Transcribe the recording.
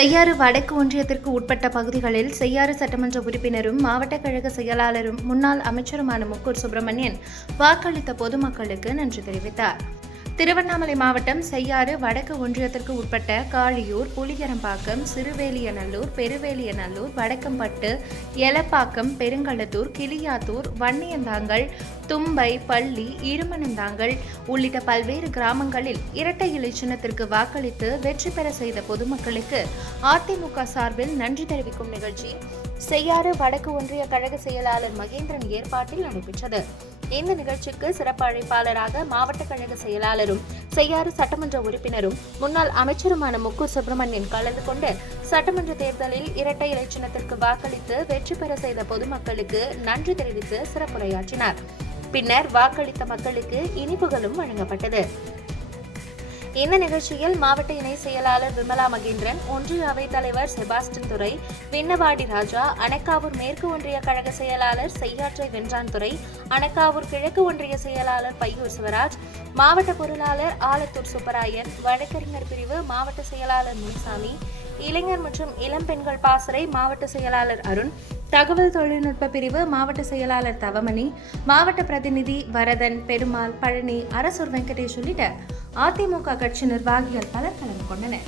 செய்யாறு வடக்கு ஒன்றியத்திற்கு உட்பட்ட பகுதிகளில் செய்யாறு சட்டமன்ற உறுப்பினரும் மாவட்ட கழக செயலாளரும் முன்னாள் அமைச்சருமான முக்கூர் சுப்பிரமணியன் வாக்களித்த பொதுமக்களுக்கு நன்றி தெரிவித்தார். திருவண்ணாமலை மாவட்டம் செய்யாறு வடக்கு ஒன்றியத்திற்கு உட்பட்ட காளியூர், புலிகரம்பாக்கம், சிறுவேலியநல்லூர், பெருவேலியநல்லூர், வடக்கம்பட்டு, எலப்பாக்கம், பெருங்களத்தூர், கிளியாத்தூர், வன்னியந்தாங்கல், தும்பை, பள்ளி, இருமனந்தாங்கல் உள்ளிட்ட பல்வேறு கிராமங்களில் இரட்டை இலை சின்னத்திற்கு வாக்களித்து வெற்றி பெற செய்த பொதுமக்களுக்கு அதிமுக சார்பில் நன்றி தெரிவிக்கும் நிகழ்ச்சி செய்யாறு வடக்கு ஒன்றிய கழக செயலாளர் மகேந்திரன் ஏற்பாட்டில் நடைபெற்றது. இந்த நிகழ்ச்சிக்கு சிறப்பு அழைப்பாளராக மாவட்ட கழக செயலாளரும் செய்யாறு சட்டமன்ற உறுப்பினரும் முன்னாள் அமைச்சருமான முக்கூர் சுப்பிரமணியன் கலந்து கொண்டு சட்டமன்ற தேர்தலில் இரட்டை இலை சின்னத்திற்கு வாக்களித்து வெற்றி பெற செய்த பொதுமக்களுக்கு நன்றி தெரிவித்து சிறப்புரையாற்றினார். பின்னர் வாக்களித்த மக்களுக்கு இனிப்புகளும் வழங்கப்பட்டது. இந்த நிகழ்ச்சியில் மாவட்ட இணை செயலாளர் விமலா மகேந்திரன், ஒன்றிய அவைத் தலைவர் செபாஸ்டின் துரை, விண்ணவாடி ராஜா, அணக்காவூர் மேற்கு ஒன்றிய கழக செயலாளர் செய்யாற்றை வென்றான் துரை, அணக்காவூர் கிழக்கு ஒன்றிய செயலாளர் பையூர் சிவராஜ், மாவட்ட பொருளாளர் ஆலத்தூர் சுப்பராயன், வழக்கறிஞர் பிரிவு மாவட்ட செயலாளர் முனிசாமி, இளைஞர் மற்றும் இளம் பெண்கள் பாசறை மாவட்ட செயலாளர் அருண், தகவல் தொழில்நுட்ப பிரிவு மாவட்ட செயலாளர் தவமணி, மாவட்ட பிரதிநிதி வரதன், பெருமாள், பழனி, அரசூர் வெங்கடேஷ் உள்ளிட்ட அதிமுக கட்சி நிர்வாகிகள் பலர் கலந்து கொண்டனர்.